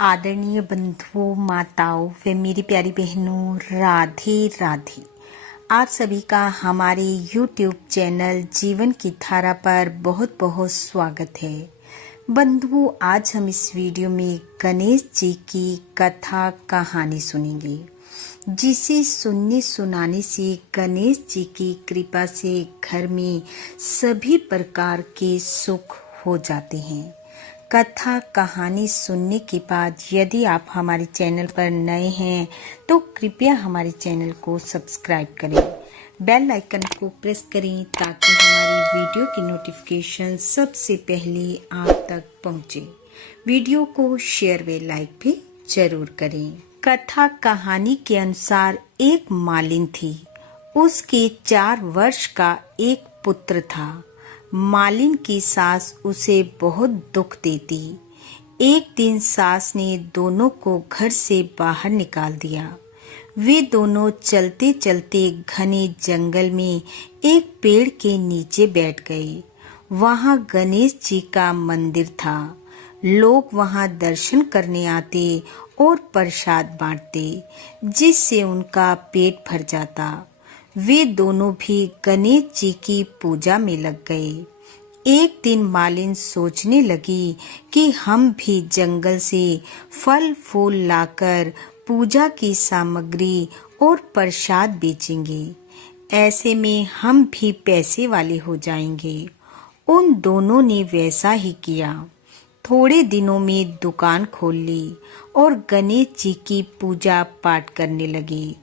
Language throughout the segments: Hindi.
आदरणीय बंधुओं, माताओं व मेरी प्यारी बहनों, राधे राधे। आप सभी का हमारे YouTube चैनल जीवन की धारा पर बहुत बहुत स्वागत है। बंधुओं, आज हम इस वीडियो में गणेश जी की कथा कहानी सुनेंगे, जिसे सुनने सुनाने से गणेश जी की कृपा से घर में सभी प्रकार के सुख हो जाते हैं। कथा कहानी सुनने के बाद यदि आप हमारे चैनल पर नए हैं तो कृपया हमारे चैनल को सब्सक्राइब करें, बेल आइकन को प्रेस करें ताकि हमारी वीडियो की नोटिफिकेशन सबसे पहले आप तक पहुंचे। वीडियो को शेयर व लाइक भी जरूर करें। कथा कहानी के अनुसार एक मालिन थी। उसके 4 वर्ष का एक पुत्र था। मालिन की सास उसे बहुत दुख देती। एक दिन सास ने दोनों को घर से बाहर निकाल दिया। वे दोनों चलते चलते घने जंगल में एक पेड़ के नीचे बैठ गए। वहां गणेश जी का मंदिर था। लोग वहां दर्शन करने आते और प्रसाद बांटते, जिससे उनका पेट भर जाता। वे दोनों भी गणेश जी की पूजा में लग गए। एक दिन मालिन सोचने लगी कि हम भी जंगल से फल फूल लाकर पूजा की सामग्री और प्रसाद बेचेंगे। ऐसे में हम भी पैसे वाले हो जाएंगे। उन दोनों ने वैसा ही किया। थोड़े दिनों में दुकान खोल ली और गणेश जी की पूजा पाठ करने लगे।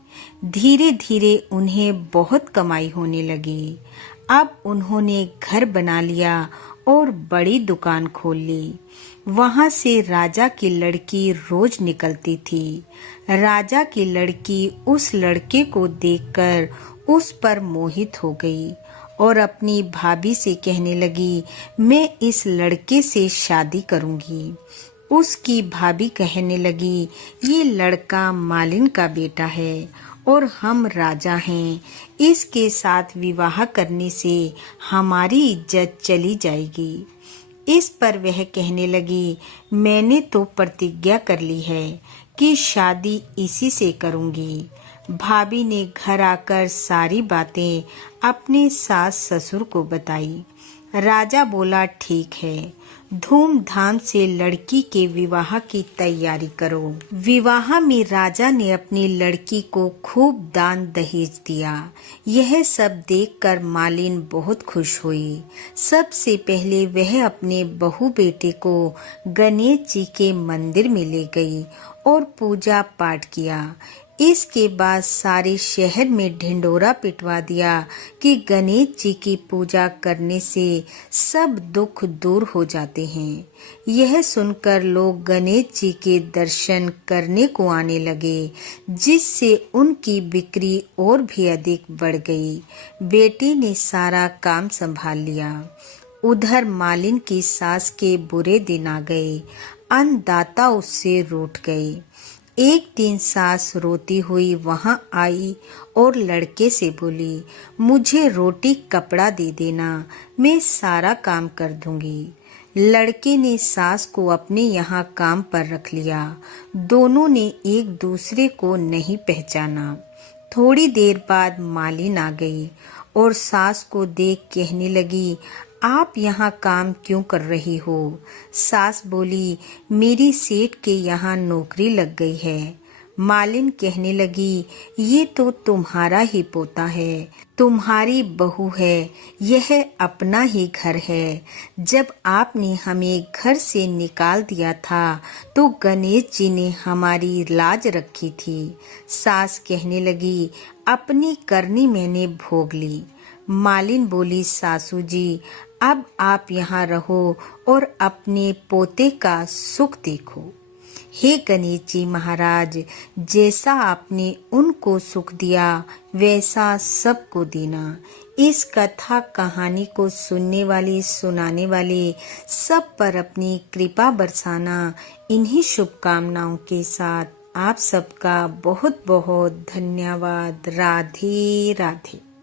धीरे धीरे उन्हें बहुत कमाई होने लगी। अब उन्होंने घर बना लिया और बड़ी दुकान खोल ली। वहां से राजा की लड़की रोज निकलती थी। राजा की लड़की उस लड़के को देखकर उस पर मोहित हो गई और अपनी भाभी से कहने लगी, मैं इस लड़के से शादी करूंगी। उसकी भाभी कहने लगी, ये लड़का मालिन का बेटा है और हम राजा हैं। इसके साथ विवाह करने से हमारी इज्जत चली जाएगी। इस पर वह कहने लगी, मैंने तो प्रतिज्ञा कर ली है कि शादी इसी से करूंगी। भाभी ने घर आकर सारी बातें अपने सास ससुर को बताई। राजा बोला, ठीक है, धूमधाम से लड़की के विवाह की तैयारी करो। विवाह में राजा ने अपनी लड़की को खूब दान दहेज दिया। यह सब देखकर मालिन बहुत खुश हुई। सबसे पहले वह अपने बहू बेटे को गणेश जी के मंदिर में ले गई और पूजा पाठ किया। इसके बाद सारे शहर में ढिंढोरा पिटवा दिया कि गणेश जी की पूजा करने से सब दुख दूर हो जाते हैं। यह सुनकर लोग गणेश जी के दर्शन करने को आने लगे, जिससे उनकी बिक्री और भी अधिक बढ़ गई। बेटे ने सारा काम संभाल लिया। उधर मालिन की सास के बुरे दिन आ गए। अन्नदाता उससे रूठ गए। एक दिन सास रोती हुई वहां आई और लड़के से बोली, मुझे रोटी कपड़ा दे देना, मैं सारा काम कर दूंगी। लड़के ने सास को अपने यहाँ काम पर रख लिया। दोनों ने एक दूसरे को नहीं पहचाना। थोड़ी देर बाद मालिन आ गई और सास को देख कहने लगी, आप यहाँ काम क्यों कर रही हो? सास बोली, मेरी सेठ के यहाँ नौकरी लग गई है। मालिन कहने लगी, ये तो तुम्हारा ही पोता है, तुम्हारी बहू है, यह अपना ही घर है। जब आपने हमें घर से निकाल दिया था तो गणेश जी ने हमारी लाज रखी थी। सास कहने लगी, अपनी करनी मैंने भोग ली। मालिन बोली, सासू जी, अब आप यहाँ रहो और अपने पोते का सुख देखो। हे गणेश जी महाराज, जैसा आपने उनको सुख दिया वैसा सबको देना। इस कथा कहानी को सुनने वाले सुनाने वाले सब पर अपनी कृपा बरसाना, इन्हीं शुभकामनाओं के साथ आप सबका बहुत बहुत धन्यवाद। राधे राधे।